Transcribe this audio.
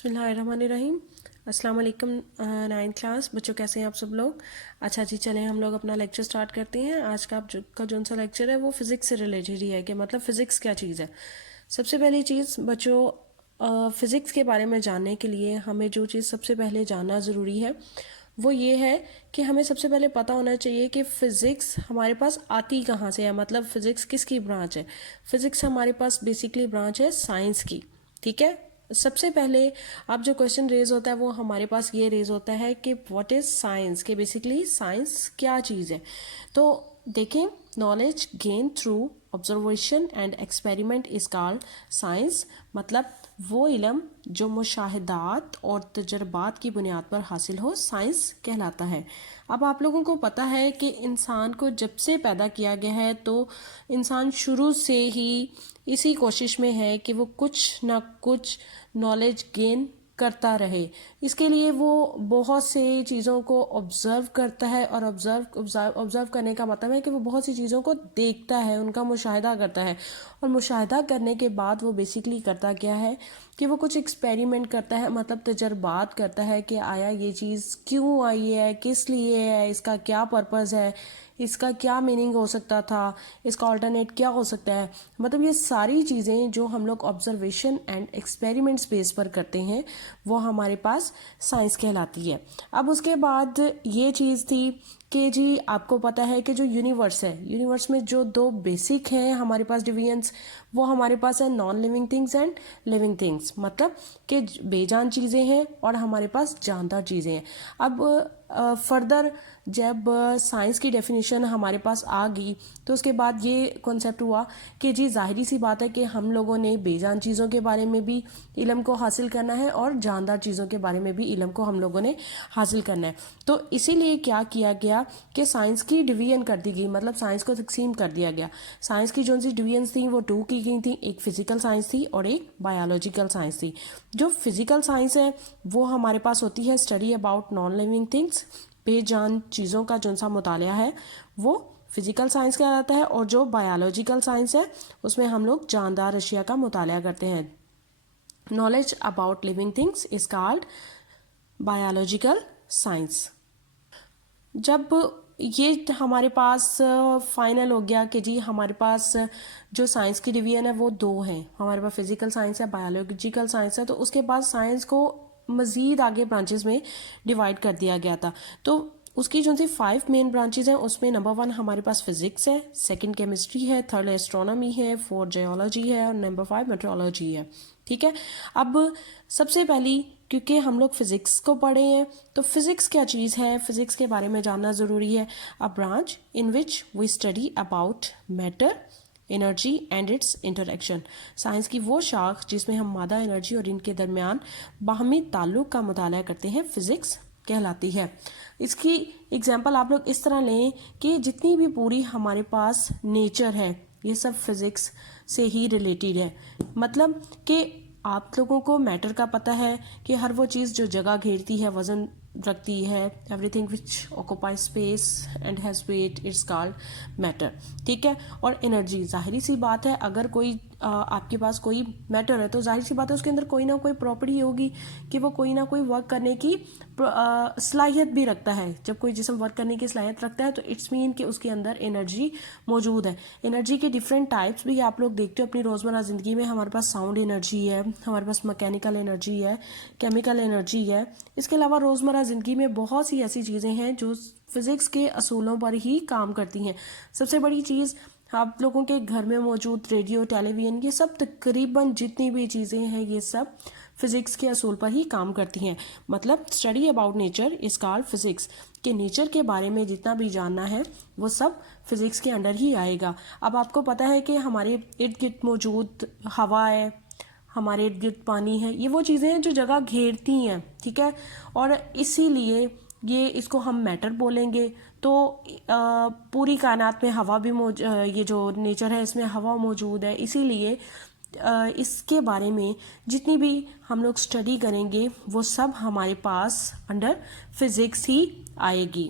بسم اللہ الرحمن الرحیم. السلام علیکم 9th کلاس بچوں، کیسے ہیں آپ سب لوگ؟ اچھا جی، چلیں ہم لوگ اپنا لیکچر سٹارٹ کرتے ہیں. آج کا جو سا لیکچر ہے وہ فزکس سے ریلیٹڈ ہی ہے کہ مطلب فزکس کیا چیز ہے. سب سے پہلی چیز بچوں، فزکس کے بارے میں جاننے کے لیے ہمیں جو چیز سب سے پہلے جاننا ضروری ہے وہ یہ ہے کہ ہمیں سب سے پہلے پتہ ہونا چاہیے کہ فزکس ہمارے پاس آتی کہاں سے ہے، مطلب فزکس کس کی برانچ ہے. فزکس ہمارے پاس بیسیکلی برانچ ہے سائنس کی. ٹھیک ہے، سب سے پہلے اب جو کویشچن ریز ہوتا ہے وہ ہمارے پاس یہ ریز ہوتا ہے کہ واٹ از سائنس، کہ بیسیکلی سائنس کیا چیز ہے. تو دیکھیں، knowledge gain through observation and experiment is called science. مطلب وہ علم جو مشاہدات اور تجربات کی بنیاد پر حاصل ہو سائنس کہلاتا ہے. اب آپ لوگوں کو پتہ ہے کہ انسان کو جب سے پیدا کیا گیا ہے تو انسان شروع سے ہی اسی کوشش میں ہے کہ وہ کچھ نہ کچھ نالج گین کرتا رہے. اس کے لیے وہ بہت سے چیزوں کو آبزرو کرتا ہے، اور آبزرو کرنے کا مطلب ہے کہ وہ بہت سی چیزوں کو دیکھتا ہے، ان کا مشاہدہ کرتا ہے. اور مشاہدہ کرنے کے بعد وہ بیسیکلی کرتا کیا ہے کہ وہ کچھ ایکسپیریمنٹ کرتا ہے، مطلب تجربات کرتا ہے کہ آیا یہ چیز کیوں آئی ہے، کس لیے ہے، اس کا کیا پرپز ہے، اس کا کیا میننگ ہو سکتا تھا، اس کا آلٹرنیٹ کیا ہو سکتا ہے. مطلب یہ ساری چیزیں جو ہم لوگ آبزرویشن اینڈ ایکسپیریمنٹس بیس پر کرتے ہیں وہ ہمارے پاس سائنس کہلاتی ہے. اب اس کے بعد یہ چیز تھی کہ جی آپ کو پتہ ہے کہ جو یونیورس ہے، یونیورس میں جو دو بیسک ہیں ہمارے پاس ڈویژنس، وہ ہمارے پاس ہے non living things and living things. مطلب کہ بے جان چیزیں ہیں اور ہمارے پاس جاندار چیزیں ہیں. اب فردر جب سائنس کی ڈیفینیشن ہمارے پاس آ گئی تو اس کے بعد یہ کنسیپٹ ہوا کہ جی ظاہری سی بات ہے کہ ہم لوگوں نے بے جان چیزوں کے بارے میں بھی علم کو حاصل کرنا ہے اور جاندار چیزوں کے بارے میں بھی علم کو ہم لوگوں نے حاصل کرنا ہے. تو اسی لیے کیا کیا گیا کہ سائنس کی ڈویژن کر دی گئی، مطلب سائنس کو تقسیم کر دیا گیا. سائنس کی جو سی ڈویژنس تھیں وہ 2 کی گئی تھیں، ایک فزیکل سائنس تھی اور ایک بایولوجیکل سائنس تھی. جو فزیکل سائنس ہے وہ ہمارے پاس ہوتی ہے study about non living things, بے جان چیزوں کا جو سا مطالعہ ہے وہ فزیکل سائنس کہلاتا ہے. اور جو بایولوجیکل سائنس ہے اس میں ہم لوگ جاندار اشیاء کا مطالعہ کرتے ہیں. Knowledge about living things is called biological science. جب یہ ہمارے پاس فائنل ہو گیا کہ جی ہمارے پاس جو سائنس کی ڈویژن ہے وہ 2 ہیں، ہمارے پاس فزیکل سائنس ہے، بایولوجیکل سائنس ہے، تو اس کے بعد سائنس کو مزید آگے برانچز میں ڈیوائڈ کر دیا گیا تھا. تو اس کی جو سی 5 مین برانچز ہیں اس میں نمبر 1 ہمارے پاس فزکس ہے، 2 کیمسٹری ہے، 3 ایسٹرونومی ہے، 4 جیولوجی ہے اور نمبر 5 میٹرولوجی ہے. ٹھیک ہے، اب سب سے پہلی کیونکہ ہم لوگ فزکس کو پڑھے ہیں تو فزکس کیا چیز ہے، فزکس کے بارے میں جاننا ضروری ہے. A branch in which we study about matter, energy and its interaction. سائنس کی وہ شاخ جس میں ہم مادہ، انرجی اور ان کے درمیان باہمی تعلق کا مطالعہ کرتے ہیں فزکس کہلاتی ہے. اس کی اگزامپل آپ لوگ اس طرح لیں کہ جتنی بھی پوری ہمارے پاس نیچر ہے یہ سب فزکس سے ہی ریلیٹڈ ہے. مطلب کہ آپ لوگوں کو میٹر کا پتہ ہے کہ ہر وہ چیز جو جگہ گھیرتی ہے، وزن رکھتی ہے، everything which occupy space and has weight is called matter. ٹھیک ہے، اور انرجی ظاہری سی بات ہے اگر کوئی آپ کے پاس کوئی میٹر ہے تو ظاہر سی بات ہے اس کے اندر کوئی نہ کوئی پراپرٹی ہوگی کہ وہ کوئی نہ کوئی ورک کرنے کی صلاحیت بھی رکھتا ہے. جب کوئی جسم ورک کرنے کی صلاحیت رکھتا ہے تو اٹس مین کہ اس کے اندر انرجی موجود ہے. انرجی کے ڈفرینٹ ٹائپس بھی آپ لوگ دیکھتے ہو اپنی روزمرہ زندگی میں. ہمارے پاس ساؤنڈ انرجی ہے، ہمارے پاس میکینیکل انرجی ہے، کیمیکل انرجی ہے. اس کے علاوہ روزمرہ زندگی میں بہت سی ایسی چیزیں ہیں جو فزکس کے اصولوں پر ہی کام کرتی ہیں. سب سے بڑی چیز آپ لوگوں کے گھر میں موجود ریڈیو، ٹیلی ویژن، یہ سب تقریباً جتنی بھی چیزیں ہیں یہ سب فزکس کے اصول پر ہی کام کرتی ہیں. مطلب study about nature is called physics, کہ نیچر کے بارے میں جتنا بھی جاننا ہے وہ سب فزکس کے انڈر ہی آئے گا. اب آپ کو پتہ ہے کہ ہمارے ارد گرد موجود ہوا ہے، ہمارے ارد گرد پانی ہے، یہ وہ چیزیں ہیں جو جگہ گھیرتی ہیں. ٹھیک ہے، اور اسی لیے اس کو ہم میٹر بولیں گے. تو پوری کائنات میں ہوا بھی یہ جو نیچر ہے اس میں ہوا موجود ہے. اسی لیے اس کے بارے میں جتنی بھی ہم لوگ اسٹڈی کریں گے وہ سب ہمارے پاس انڈر فزکس ہی آئے گی.